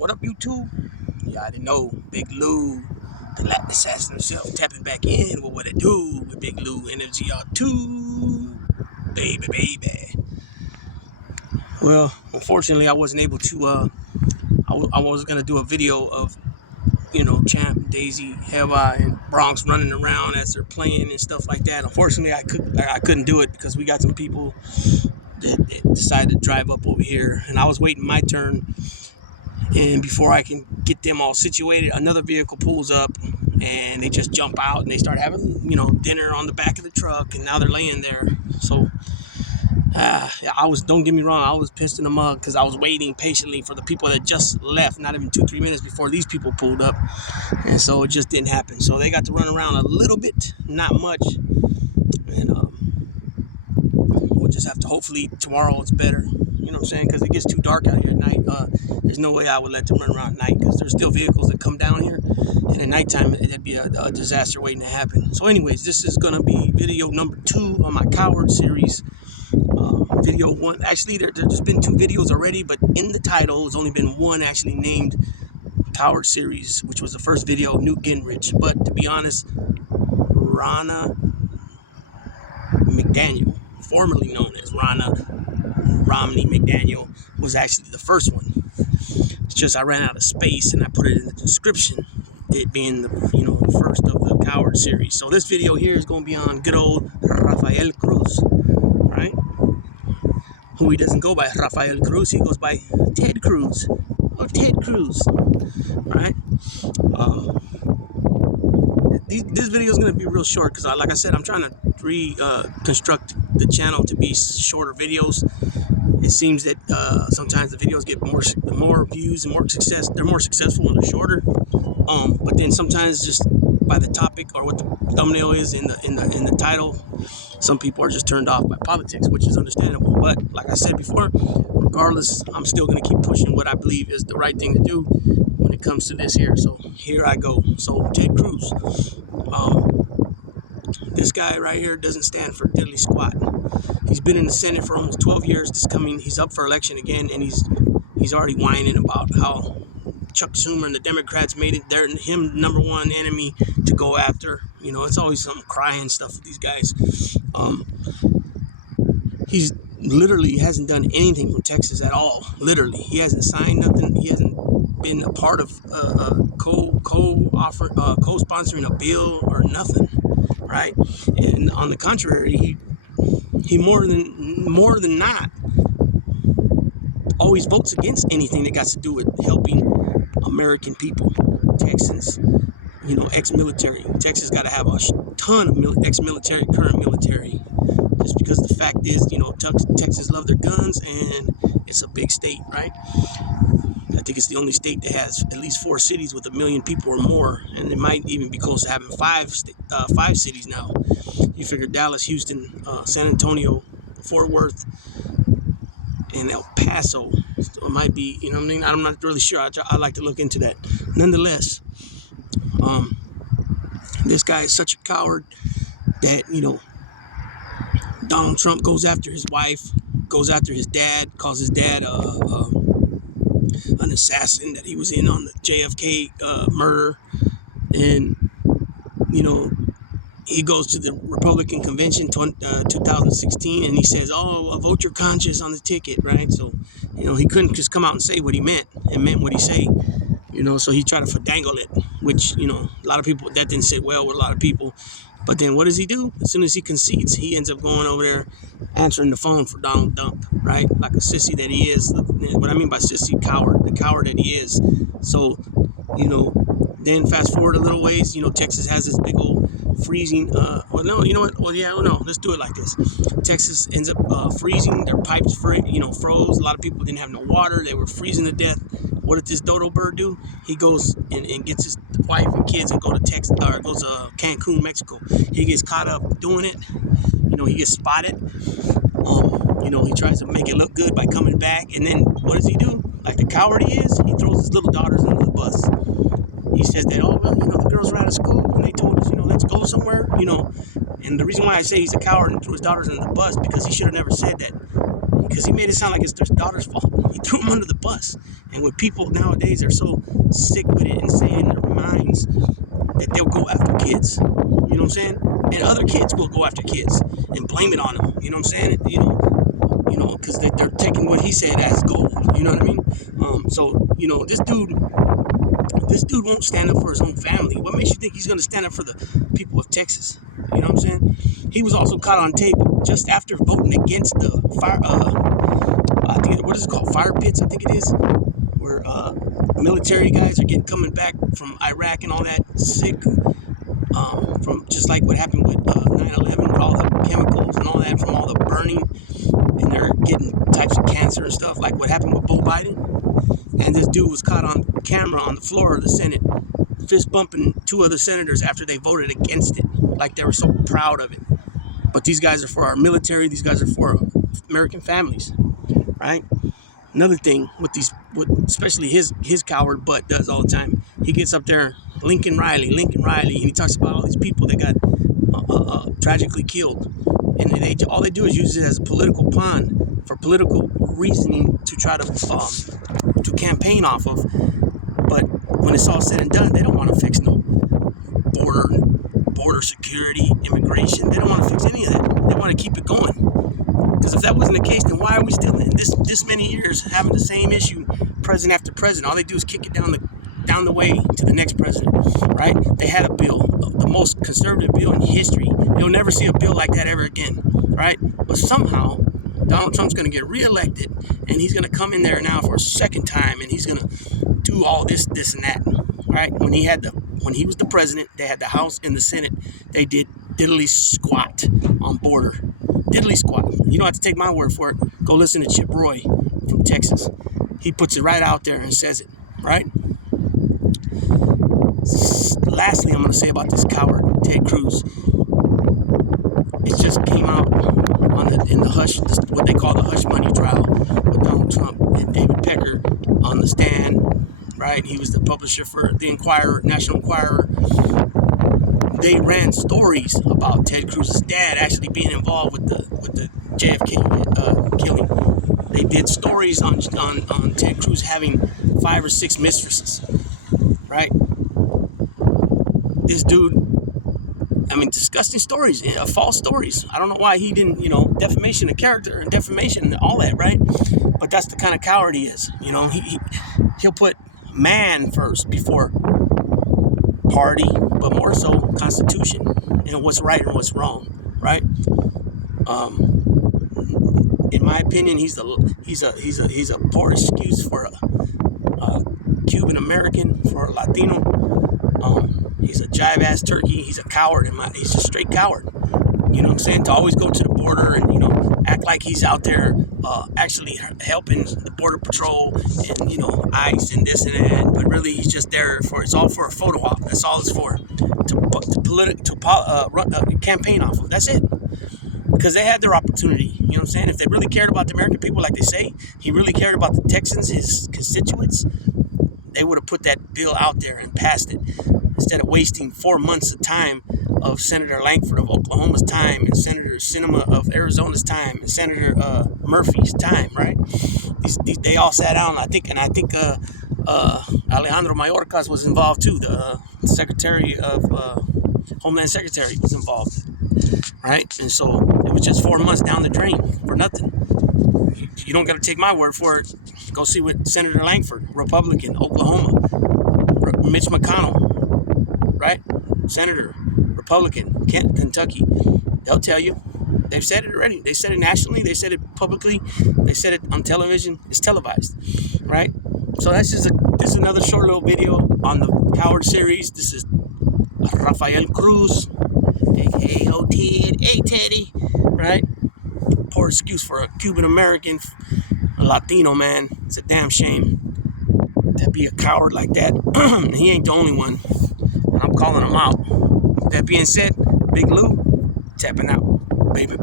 What up, YouTube? Yeah, I didn't know. Big Lou, the Latin assassin himself, tapping back in with what it do with Big Lou NFGR2. Baby. Well, unfortunately, I wasn't able to. I was gonna do a video of Champ, Daisy, Heva, and Bronx running around as they're playing and stuff like that. Unfortunately, I couldn't do it because we got some people that decided to drive up over here, and I was waiting my turn. And before I can get them all situated, another vehicle pulls up and they just jump out and they start having, dinner on the back of the truck, and now they're laying there. So don't get me wrong, I was pissed in the mug because I was waiting patiently for the people that just left, not even 2-3 minutes before these people pulled up. And so it just didn't happen. So they got to run around a little bit, not much. And we'll just have to, hopefully tomorrow it's better. You know what I'm saying? Because it gets too dark out here at night. There's no way I would let them run around at night because there's still vehicles that come down here. And at nighttime, it'd be a disaster waiting to happen. So anyways, this is going to be video number 2 on my Coward series. Video 1. Actually, there's been 2 videos already, but in the title, there's only been one actually named Coward series, which was the first video, Newt Gingrich. But to be honest, Ronna McDaniel, formerly known as Romney McDaniel, was actually the first one. It's just I ran out of space and I put it in the description, it being the first of the Coward series. So this video here is going to be on good old Rafael Cruz, right? Who he doesn't go by Rafael Cruz, he goes by Ted Cruz or Ted Cruz, right? This video is going to be real short because, like I said, I'm trying to reconstruct the channel to be shorter videos. It seems that sometimes the videos get more views and more success. They're more successful when they're shorter. But then sometimes just by the topic or what the thumbnail is in the title, some people are just turned off by politics, which is understandable. But like I said before, regardless, I'm still going to keep pushing what I believe is the right thing to do when it comes to this here. So here I go. So Ted Cruz. This guy right here doesn't stand for diddly squat. He's been in the Senate for almost 12 years. He's up for election again, and he's already whining about how Chuck Schumer and the Democrats made it him number one enemy to go after. It's always some crying stuff with these guys. He's literally hasn't done anything for Texas at all. Literally, he hasn't signed nothing. He hasn't been a part of co-sponsoring a bill or nothing, right? And on the contrary, he more than not always votes against anything that got to do with helping American people, Texans, ex-military. Texas got to have a ton of ex-military, current military, just because the fact is, Texas love their guns and it's a big state, right? I think it's the only state that has at least 4 cities with 1 million people or more, and it might even be close to having 5 cities now. You figure Dallas, Houston, San Antonio, Fort Worth, and El Paso. So it might be, I'm not really sure. I'd like to look into that. Nonetheless, this guy is such a coward that, Donald Trump goes after his wife, goes after his dad, calls his dad an assassin, that he was in on the JFK murder. And, he goes to the Republican convention 2016 and he says, vote your conscience on the ticket, right? So, he couldn't just come out and say what he meant and meant what he say, so he tried to finagle it, which, a lot of people, that didn't sit well with a lot of people. But then what does he do? As soon as he concedes, he ends up going over there answering the phone for Donald Trump, right? Like a sissy that he is. What I mean by sissy, coward, the coward that he is. So, then fast forward a little ways, Texas has this big old freezing, let's do it like this. Texas ends up freezing, their pipes froze. A lot of people didn't have no water, they were freezing to death. What did this dodo bird do? He goes and gets his wife and kids and goes to Cancun, Mexico. He gets caught up doing it. He gets spotted. He tries to make it look good by coming back, and then what does he do? Like the coward he is, he throws his little daughters under the bus. He says that, the girls were out of school and they told us, let's go somewhere, And the reason why I say he's a coward and threw his daughters under the bus, because he should have never said that because he made it sound like it's their daughter's fault. He threw him under the bus. And when people nowadays are so sick with it and saying in their minds that they'll go after kids, you know what I'm saying? And other kids will go after kids and blame it on them, you know what I'm saying? Because they're taking what he said as gold, you know what I mean? So this dude won't stand up for his own family. What makes you think he's going to stand up for the people of Texas? You know what I'm saying? He was also caught on tape just after voting against the fire. I think what is it called? Fire pits, I think it is, where military guys are coming back from Iraq and all that sick. From just like what happened with 9/11, with all the chemicals and all that from all the burning, and they're getting types of cancer and stuff, like what happened with Joe Biden. And this dude was caught on camera on the floor of the Senate, fist bumping two other senators after they voted against it, like they were so proud of it. But these guys are for our military. These guys are for American families, right? Another thing with especially his coward butt does all the time. He gets up there, Lincoln Riley, and he talks about all these people that got tragically killed, and all they do is use it as a political pawn for political reasoning to try to campaign off of. But when it's all said and done, they don't want to fix no border security, immigration. They don't want to fix any of that. They want to keep it going. Because if that wasn't the case, then why are we still in this many years having the same issue, president after president? All they do is kick it down the way to the next president, right? They had a bill, the most conservative bill in history. You'll never see a bill like that ever again, right? But somehow Donald Trump's going to get reelected, and he's going to come in there now for a second time, and he's going to do all this and that, right? When he was the president, they had the House and the Senate. They did diddly squat on border. Diddly squat. You don't have to take my word for it. Go listen to Chip Roy from Texas. He puts it right out there and says it, right? Lastly, I'm going to say about this coward, Ted Cruz. It just came out in the hush, what they call the hush money trial with Donald Trump and David Pecker on the stand, right? He was the publisher for the Enquirer, National Enquirer. They ran stories about Ted Cruz's dad actually being involved with the JFK killing. They did stories on Ted Cruz having 5 or 6 mistresses, right? This dude, disgusting stories, false stories. I don't know why he didn't, defamation of character and defamation and all that, right? But that's the kind of coward he is. He'll put man first before party, but more so Constitution and what's right and what's wrong, right? In my opinion, he's a poor excuse for a Cuban American, for a Latino. He's a jive ass turkey. He's a coward. He's a straight coward. You know what I'm saying? To always go to the border and act like he's out there actually helping the border patrol and ICE and this and that, but really he's just there it's all for a photo op. That's all it's for, to campaign off of. That's it. Because they had their opportunity. You know what I'm saying? If they really cared about the American people, like they say, he really cared about the Texans, his constituents, they would have put that bill out there and passed it instead of wasting 4 months of time of Senator Langford of Oklahoma's time and Senator Sinema of Arizona's time and Senator Murphy's time, right? They all sat down. I think Alejandro Mayorkas was involved too. The Secretary of Homeland Secretary was involved, right? And so it was just 4 months down the drain for nothing. You don't got to take my word for it. Go see what Senator Langford, Republican, Oklahoma, Mitch McConnell, right? Senator, Republican, Kent, Kentucky. They'll tell you. They've said it already. They said it nationally. They said it publicly. They said it on television. It's televised, right? So this is another short little video on the Coward series. This is Rafael Cruz, aka Ted, hey Teddy, right? Poor excuse for a Cuban American, a Latino man. It's a damn shame to be a coward like that. He ain't the only one. And I'm calling him out. That being said, Big Lou, tapping out. Baby.